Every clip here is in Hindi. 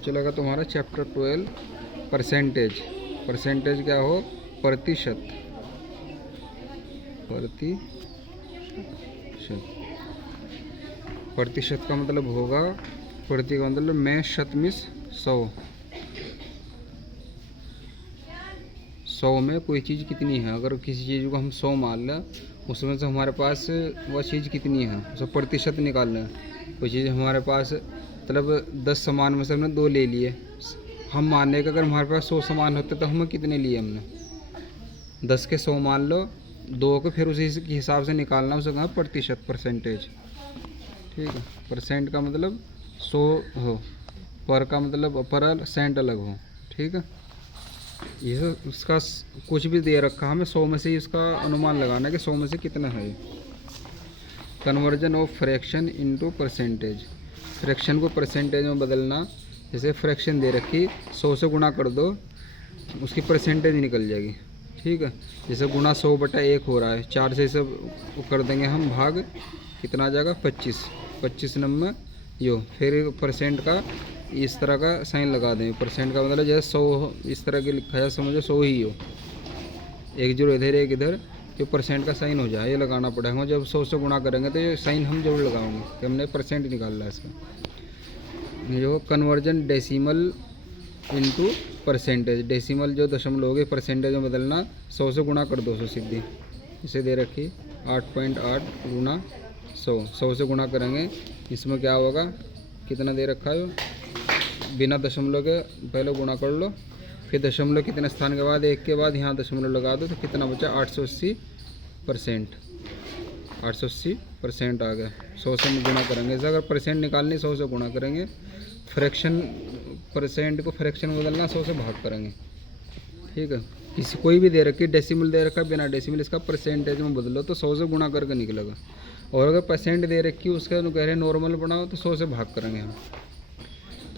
चलेगा तुम्हारा चैप्टर 12 परसेंटेज। परसेंटेज क्या हो? प्रतिशत। प्रतिशत। प्रतिशत का मतलब होगा, प्रति का मतलब में, शत मिस 100। 100 में कोई चीज़ कितनी है। अगर किसी चीज़ को हम 100 मान लें, उसमें से हमारे पास वह चीज़ कितनी है, उसका प्रतिशत निकालना है। कोई चीज़ हमारे पास मतलब 10 सामान में से हमने 2 ले लिए। हम मानने का अगर हमारे पास 100 सामान होते तो हमें कितने लिए हमने? 10 के 100 मान लो, 2 को फिर उसी के हिसाब से निकालना, उसे कहा प्रतिशत, परसेंटेज। ठीक है। परसेंट का मतलब 100 हो, पर का मतलब पर सेंट अलग हो। ठीक है। ये उसका कुछ भी दे रखा, हमें 100 में से ही उसका अनुमान लगाना है कि 100 में से कितना है। Conversion of fraction into percentage. Fraction को परसेंटेज में बदलना। जैसे फ्रैक्शन दे रखी, 100 से गुणा कर दो, उसकी परसेंटेज निकल जाएगी। ठीक है। जैसे गुणा 100/1 हो रहा है, 4 से इसे कर देंगे हम भाग, कितना आ जाएगा? 25। 25 नंबर यो, फिर परसेंट का इस तरह का साइन लगा देंगे। परसेंट का मतलब जैसे 100 इस तरह के लिखा है, समझो 100 ही हो, 1 0 इधर 1 इधर, जो परसेंट का साइन हो जाए ये लगाना पड़ेगा। जब 100 से गुणा करेंगे तो ये साइन हम जरूर लगाएंगे कि हमने परसेंट निकालना है इसका। जो conversion decimal into percentage. Decimal जो दशमलव हो गए, परसेंटेज में बदलना, 100 से गुणा कर 200 सीधी। इसे दे रखी 8.8 गुणा 100। 100 से गुणा करेंगे, इसमें क्या होगा, कितना दे रखा है, बिना दशमलव के पहले गुणा कर लो, फिर दशमलव कितने स्थान के बाद, 1 के बाद यहाँ दशमलव लगा दो, तो कितना बचा? 880%। 880% आ गया। 100 से गुणा करेंगे। इसे अगर परसेंट निकालनी, 100 से गुणा करेंगे। फ्रैक्शन, परसेंट को फ्रैक्शन में बदलना, 100 से भाग करेंगे। ठीक है। किसी कोई भी दे रखी, डेसिमल दे रखा, बिना डेसिमल, इसका परसेंटेज में बदलो तो 100 से गुणा करके निकलेगा। और अगर परसेंट दे रखी, उसका कह रहे नॉर्मल बनाओ, तो 100 से भाग करेंगे हम।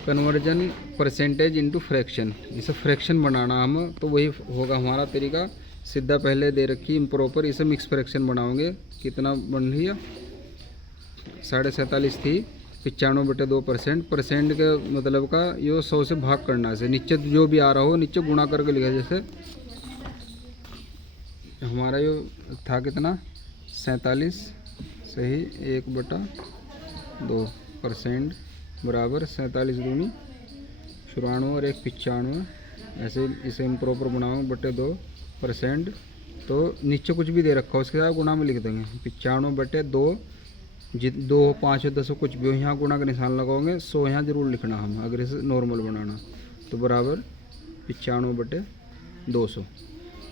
Conversion percentage into fraction. इसे फ्रैक्शन बनाना हम, तो वही होगा हमारा तरीका। सीधा पहले दे रखी इम्प्रॉपर, इसे मिक्स फ्रैक्शन बनाओगे। कितना बन रही है? 47.5 थी, 95/2%। परसेंट के मतलब का यो 100 से भाग करना से, नीचे जो भी आ रहा हो नीचे गुणा करके लिखा। जैसे हमारा यो था कितना? 47 सही 1/2% बराबर 47 दूनी 94 और 1 95। ऐसे इसे इम्प्रॉपर बनाओ, /2%। तो नीचे कुछ भी दे रखा हो उसके साथ गुणा में लिख देंगे। 95/2, 2 5 10 कुछ भी हो, यहाँ गुणा का निशान लगाओगे। 100 यहाँ जरूर लिखना हम, अगर इसे नॉर्मल बनाना, तो बराबर 95/200।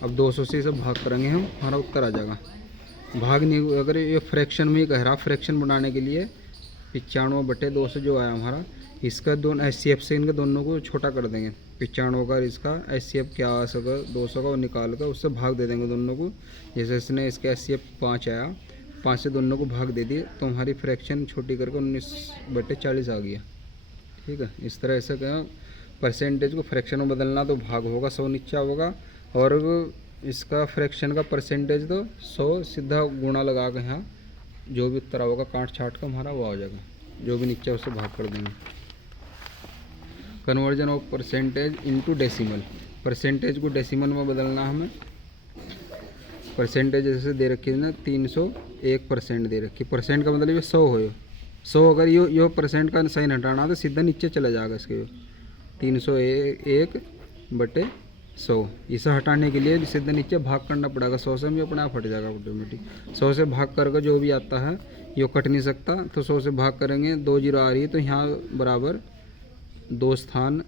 अब 200 से इसे भाग करेंगे हम, हमारा उत्तर आ जाएगा। भाग नहीं, अगर ये फ्रैक्शन में ही कह रहा, फ्रैक्शन बनाने के लिए 95/200 जो आया हमारा, इसका दोनों HCF से इनके दोनों को छोटा कर देंगे। 95 का इसका HCF क्या आ सका 200 का, वो निकाल कर उससे भाग दे देंगे दोनों को। जैसे इसने इसका HCF 5 आया, 5 से दोनों को भाग दे दिए, तो हमारी फ्रैक्शन छोटी करके 19/40 आ गया। ठीक है। इस तरह से क्या, परसेंटेज को फ्रैक्शन में बदलना, तो भाग होगा 100 नीचा होगा, और इसका फ्रैक्शन का परसेंटेज तो 100 सीधा गुणा लगा के यहाँ जो भी उत्तर होगा काट छाट का हमारा वो आ जाएगा, जो भी नीचे उससे भाग कर देंगे। Conversion of percentage into decimal. Percentage को डेसिमल में बदलना हमें। परसेंटेज जैसे दे रखी है ना, 301% दे रखी। परसेंट का मतलब ये 100 हो, 100 अगर यो परसेंट का साइन हटाना तो सीधा नीचे चला जाएगा इसके। 301/100। इसे हटाने के लिए सीधे नीचे भाग करना पड़ेगा। 100 से भी अपने आप हट जाएगा ऑटोमेटिक। 100 से भाग करके जो भी आता है यो कट नहीं सकता, तो 100 से भाग करेंगे। 2 0 आ रही है, तो यहाँ बराबर 2 स्थान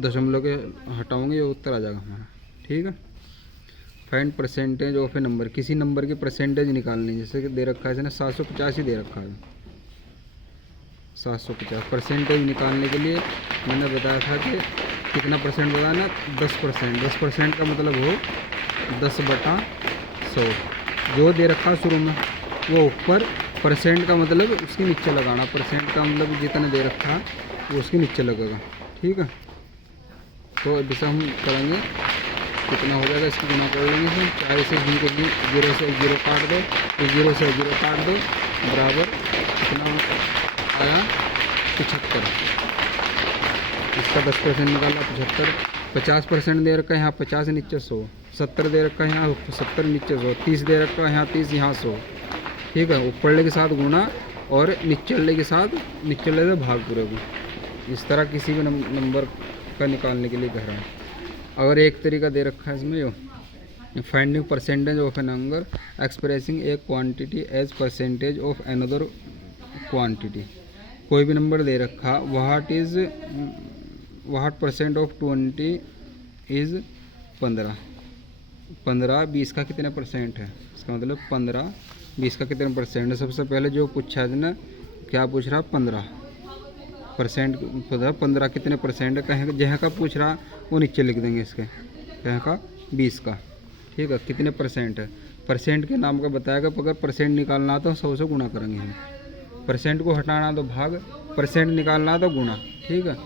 दशमलव के हटाओगे, ये उत्तर आ जाएगा हमारा। ठीक है। Find percentage of A number. किसी नंबर की परसेंटेज निकालनी, जैसे कि दे रखा है इसने 750 ही दे रखा है। 750 परसेंटेज निकालने के लिए मैंने बताया था कि कितना परसेंट बताना, 10%। 10% का मतलब हो 10/100। जो दे रखा शुरू में वो ऊपर, परसेंट का मतलब उसके नीचे लगाना। परसेंट का मतलब जितना दे रखा वो उसके नीचे लगेगा। ठीक है। तो जैसे हम करेंगे कितना हो जाएगा, इसकी गुणा कर लेंगे हम। 4 से 0 से 0 काट दो, 0 से 0 काट दो, बराबर कितना आया 75। इसका 10% निकाला 75, 50% दे रखा है यहाँ 50 नीचे 100, 70 दे रखा है यहाँ 70 नीचे 100, 30 दे रखा है यहाँ 30 यहाँ 100। ठीक है, ऊपरले के साथ गुना और निचले के साथ निचले से भाग पूरे को। इस तरह किसी भी नंबर का निकालने के लिए कह रहा है। अगर एक तरीका दे रखा है इसमें जो finding percentage of an number expressing a quantity as percentage of another quantity. कोई भी नंबर दे रखा व्हाट परसेंट ऑफ 20 इज़ 15, 15 20 का कितने परसेंट है, इसका मतलब 15 20 का कितने परसेंट है। सबसे पहले जो पूछा है ना, क्या पूछ रहा 15% 15 कितने परसेंट है, कहें जहाँ का पूछ रहा वो नीचे लिख देंगे इसके, कहें का 20 का। ठीक है, कितने परसेंट है, परसेंट के नाम का बताएगा। अगर परसेंट निकालना तो 100 से गुणा करेंगे हम, परसेंट को हटाना तो भाग, परसेंट निकालना तो गुणा। ठीक है,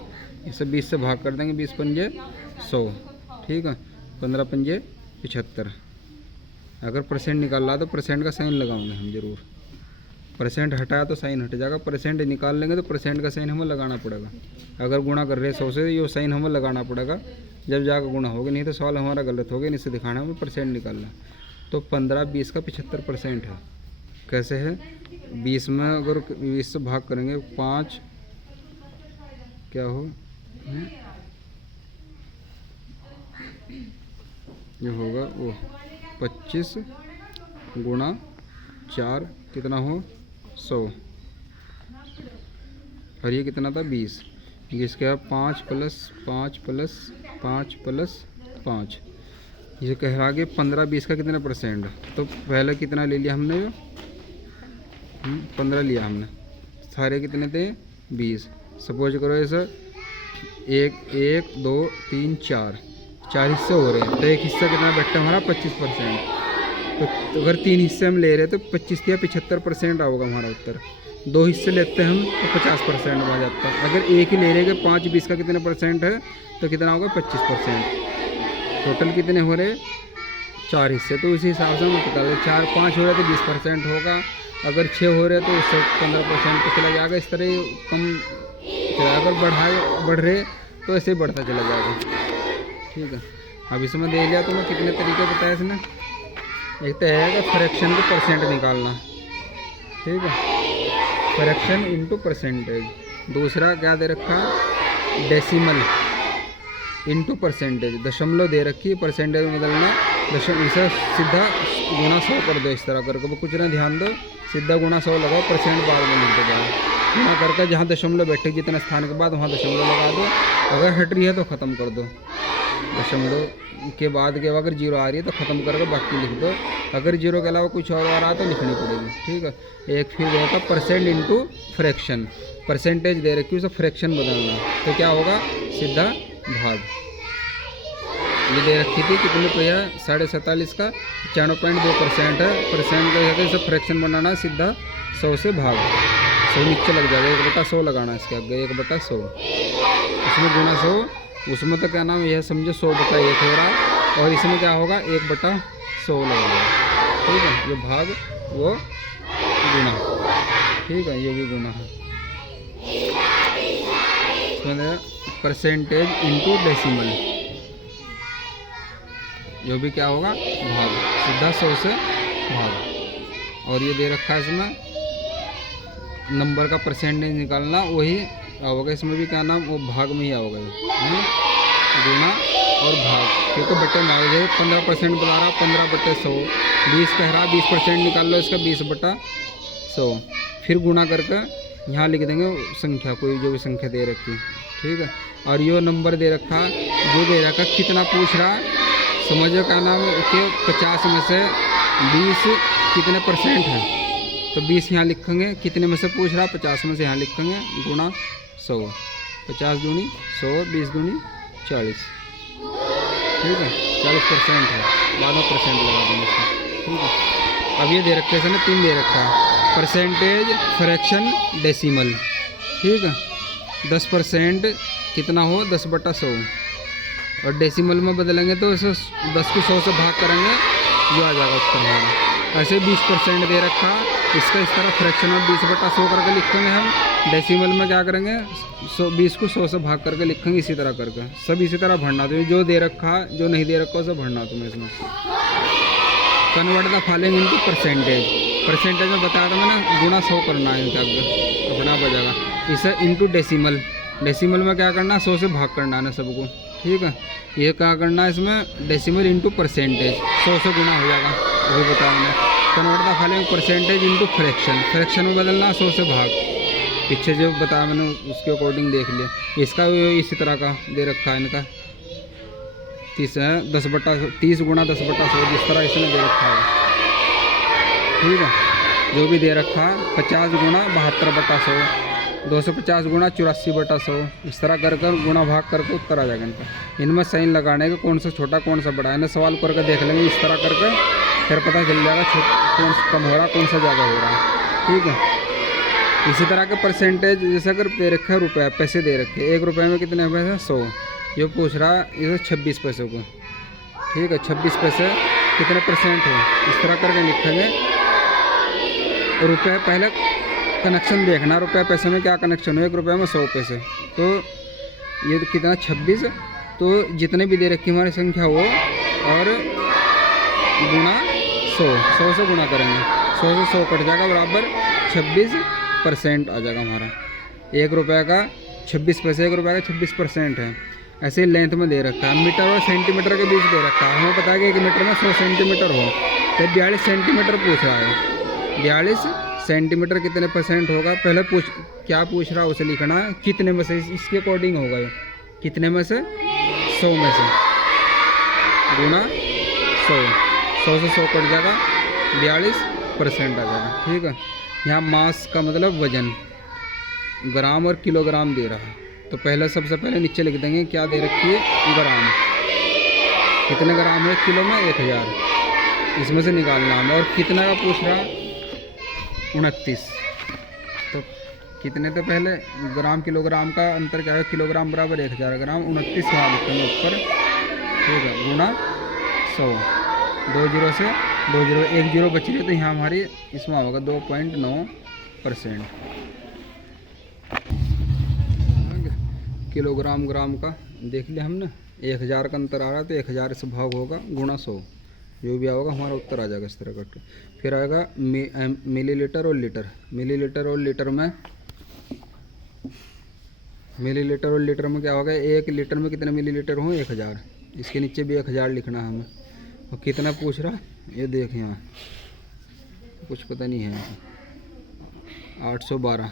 इसे 20 से भाग कर देंगे, 20 पंजे 100। ठीक है, 15 पंजे 75। अगर परसेंट निकालना तो परसेंट का साइन लगाएंगे हम जरूर, परसेंट हटाया तो साइन हट जाएगा, परसेंट निकाल लेंगे तो परसेंट का साइन हमें लगाना पड़ेगा। अगर गुणा कर रहे 100 से, ये साइन हमें लगाना पड़ेगा जब जाकर गुणा होगा, नहीं तो सवाल हमारा गलत हो गया। इसे दिखाना हमें परसेंट निकालना। तो 15 20 का 75% है। कैसे है, 20 में अगर 20 से भाग करेंगे 5 क्या हो, ये होगा वो 25 गुणा 4 कितना हो 100, और ये कितना था 20, जिसके 5 + 5 + 5 + 5, ये कह रहा कि 15 20 का कितना परसेंट है। तो पहले कितना ले लिया हमने, 15 लिया हमने, सारे कितने थे 20। सपोज करो ऐसा 1 1 2 3 4 हिस्से हो रहे हैं, तो एक हिस्सा कितना बैठा हमारा 25%। तो अगर 3 हिस्से हम ले रहे हैं तो 25 या 75% होगा हमारा उत्तर। 2 हिस्से लेते हैं हम तो 50% आ जाता है। अगर एक ही ले रहे हैं 5 20 का कितना परसेंट है तो कितना होगा 25%। टोटल कितने हो रहे 4 हिस्से, तो उसी हिसाब से हम बता दें 4 5 हो रहे तो 20% होगा, अगर 6 हो रहे तो उससे 15% पे चला जाएगा। इस तरह कम चला, अगर बढ़ रहे तो ऐसे ही बढ़ता चला जाएगा। ठीक है, अब इसमें दे लिया तो मैं कितने तरीके बताए इसने। एक तो है कि फ्रैक्शन को परसेंट निकालना, ठीक है, फ्रैक्शन इनटू परसेंटेज। दूसरा क्या दे रखा, डेसिमल इनटू परसेंटेज, दशमलव दे रखी, परसेंटेज में बदलना, इसे सीधा गुणा 100 कर दो। इस तरह करके वो कुछ ना ध्यान दो, सीधा गुणा 100 लगाओ, परसेंट बाद में लिख दो। गुणा करके जहाँ दशमलव बैठे जितने स्थान के बाद वहाँ दशमलव लगा दो, अगर हट रही है तो ख़त्म कर दो। दशमलव के बाद के अगर 0 आ रही है तो ख़त्म करके बाकी लिख दो, अगर 0 के अलावा कुछ और आ रहा है तो लिखनी पड़ेगी। ठीक है, एक फिर रहेगा परसेंट इनटू फ्रैक्शन, परसेंटेज दे रखी उसे फ्रैक्शन बदलना, तो क्या होगा सीधा भाग। ये दे रखी थी कितने पे है 47.5 का 95.2% है, परसेंट का इसे फ्रैक्शन बनाना सीधा 100 से भाग, 100 नीचे लग जाएगा, 1/100 लगाना इसके आगे, 1/100 इसमें गुणा 100, उसमें तो क्या नाम यह समझो 100/1 हो रहा, और इसमें क्या होगा 1/100 लगेगा। ठीक है, ये भाग वो गुना, ठीक है, ये भी गुना है। इसमें परसेंटेज इनटू डेसिमल, ये भी क्या होगा भाग, सीधा 100 से भाग। और ये दे रखा है इसमें नंबर का परसेंटेज निकालना, वही होगा इसमें भी क्या नाम वो भाग में ही आओगे, गुना और भाग, क्योंकि बट्टे में आ जाए 15% बता रहा 15/100, 20 कह रहा 20% निकाल लो इसका 20/100, फिर गुना करके यहाँ लिख देंगे संख्या, कोई जो भी संख्या दे रखी। ठीक है, और ये नंबर दे रखा जो दे रखा कितना पूछ रहा समझो क्या नाम कि 50 में से 20 कितने परसेंट है, तो 20 यहाँ लिखेंगे, कितने में से पूछ रहा 50 में से यहाँ लिखेंगे गुणा 100, 50 दूनी 100, 20 दूनी 40। ठीक है, 40% है, बाद में परसेंट लगा देंगे इसको। ठीक है, अब ये दे रखे हैं ना 3 दे रखा है, परसेंटेज फ्रैक्शन डेसिमल। ठीक है, 10% कितना हो 10/100, और डेसिमल में बदलेंगे तो इसे 10 को 100 से भाग करेंगे, जो आ जाएगा उत्तर हमारा। ऐसे 20% दे रखा इसका इस तरह फ्रैक्शन में 20/100 करके लिखेंगे हम। डेसिमल में क्या करेंगे, 20 को 100 से भाग करके लिखेंगे, इसी तरह करके सब इसी तरह भरना तुम्हें, जो दे रखा है जो नहीं दे रखा उसे भरना तुम्हें इसमें। Convert the following into percentage, percentage में बताया था मैंने, गुणा 100 करना है इनका अपना बजाएगा। इसे इनटू डेसिमल, डेसिमल में क्या करना है 100 से भाग करना है ना सबको, ठीक है। ये क्या करना है इसमें, डेसिमल इनटू परसेंटेज, 100 से गुणा हो जाएगा, अभी बताया मैंने। Convert the following percentage into fraction, fraction में बदलना 100 से भाग, पीछे जो बताया मैंने उसके अकॉर्डिंग देख लिया। इसका इसी तरह का दे रखा है इनका 30 गुणा 10/100, जिस तरह इसने दे रखा है, ठीक है। जो भी दे रखा है 50 गुणा 72/100, 250 गुणा 84/100, इस तरह कर कर गुणा भाग करके उत्तर आ जाएगा इनका। इनमें साइन लगाने का कौन सा छोटा कौन सा बड़ा है ना, सवाल करके देख लेंगे इस तरह करके, फिर पता चल जाएगा कौन सा कम हो रहा है कौन सा ज़्यादा हो रहा है, ठीक है। इसी तरह के परसेंटेज, जैसे अगर दे रखा है रुपये, पैसे दे रखे, 1 रुपये में कितने पैसे, 100, ये पूछ रहा है इसे 26 पैसे को, ठीक है। 26 पैसे कितने परसेंट है, इस तरह करके लिखेंगे। रुपये पहले कनेक्शन देखना, रुपये पैसे में क्या कनेक्शन हो, 1 रुपये में 100 पैसे, तो ये कितना 26, तो जितने भी दे रखी हमारी संख्या हो और गुणा 100 से गुणा करेंगे, 100 से 100 कट जाएगा, बराबर 26% आ जाएगा हमारा। 1 रुपये का 26 पैसे, 1 रुपये का 26% है। ऐसे ही लेंथ में दे रखा है, मीटर और सेंटीमीटर के बीच दे रखा है, हमें पता है कि 1 मीटर में 100 सेंटीमीटर हो, तो 42 सेंटीमीटर पूछ रहा है। 42 सेंटीमीटर कितने परसेंट होगा, पहले क्या पूछ रहा है उसे लिखना है, कितने में से, इसके अकॉर्डिंग होगा ये, कितने में से, 100 में से, गुणा 100 से 100 कट जाएगा, 42% आ जाएगा, ठीक है। यहाँ मास का मतलब वजन, ग्राम और किलोग्राम दे रहा है, तो पहले सबसे पहले नीचे लिख देंगे क्या दे रखी है, ग्राम, कितने ग्राम है 1 किलो में, 1000, इसमें से निकालना है। और कितना का पूछ रहा, 29, तो कितने तो पहले ग्राम किलोग्राम का अंतर क्या है, किलोग्राम बराबर 1000 ग्राम, 29 यहाँ लिखेंगे ऊपर, ठीक है, गुणा 100, 2 जीरो से 2 जीरो, 1 जीरो बच रही है, तो यहाँ हमारी इसमें होगा 2.9%। किलोग्राम ग्राम का देख लिया हमने, 1000 का अंतर आ रहा है, तो 1000 से भाग होगा, गुणा 100, जो भी आएगा हमारा उत्तर आ जाएगा इस तरह करके। फिर आएगा मिलीलीटर और लीटर, मिलीलीटर और लीटर में, मिलीलीटर और लीटर में क्या होगा, 1 लीटर में कितने मिलीलीटर हों, 1000, इसके नीचे भी 1000 लिखना है हमें। और कितना पूछ रहा है, ये देख यहाँ कुछ पता नहीं है, 812,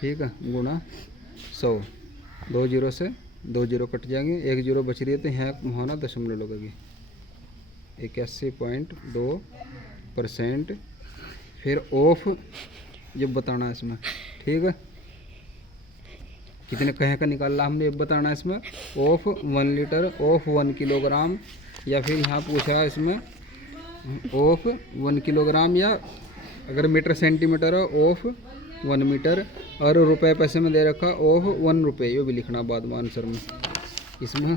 ठीक है, गुणा 100, 2 जीरो से 2 जीरो कट जाएंगे, 1 जीरो बच रही है, तो यहाँ होना दशमलव लगेगी, 81.2%। फिर ऑफ जब बताना है इसमें, ठीक है, कितने कहे का निकालना हमने ये बताना है इसमें, ऑफ 1 लीटर, ऑफ 1 किलोग्राम, या फिर यहाँ पूछा है इसमें ऑफ 1 किलोग्राम, या अगर मीटर सेंटीमीटर है ऑफ 1 मीटर, और रुपए पैसे में दे रखा ऑफ 1 रुपये, ये भी लिखना बाद में आंसर में। इसमें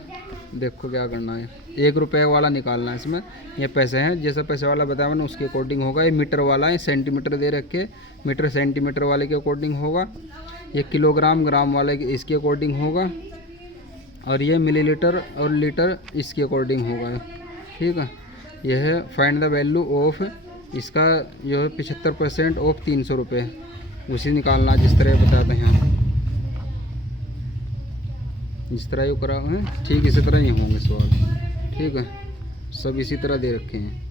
देखो क्या करना है, 1 रुपये वाला निकालना है इसमें, ये पैसे हैं, जैसा पैसे वाला बताया मैंने उसके अकॉर्डिंग होगा। ये मीटर वाला है, सेंटीमीटर दे रखे, मीटर सेंटीमीटर वाले के अकॉर्डिंग होगा। ये किलोग्राम ग्राम वाले इसके अकॉर्डिंग होगा, और ये मिलीलीटर और लीटर इसके अकॉर्डिंग होगा, ठीक है। यह है फाइंड द वैल्यू ऑफ, इसका जो है 75% ऑफ 300 रुपये, उसी निकालना जिस तरह बताया था यहाँ, जिस तरह ये करा है, ठीक इसी तरह ही होंगे सवाल, ठीक है, सब इसी तरह दे रखे हैं,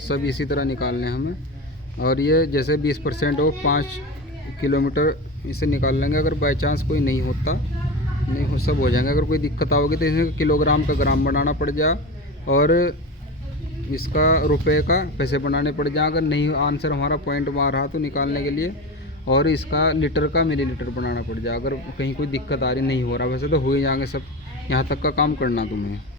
सब इसी तरह निकालने हैं हमें। और ये जैसे 20% ऑफ 5 किलोमीटर, इसे निकाल लेंगे। अगर बाई चांस कोई नहीं होता, नहीं हो, सब हो जाएंगे। अगर कोई दिक्कत आओगी तो इसमें किलोग्राम का ग्राम बनाना पड़ जाए, और इसका रुपए का पैसे बनाने पड़ जाए। अगर नहीं आंसर हमारा पॉइंट में आ रहा तो निकालने के लिए, और इसका लीटर का मिलीलीटर बनाना पड़ जाए। अगर कहीं कोई दिक्कत आ रही नहीं हो रहा, वैसे तो हो ही जाएंगे सब, यहाँ तक का काम करना तुम्हें।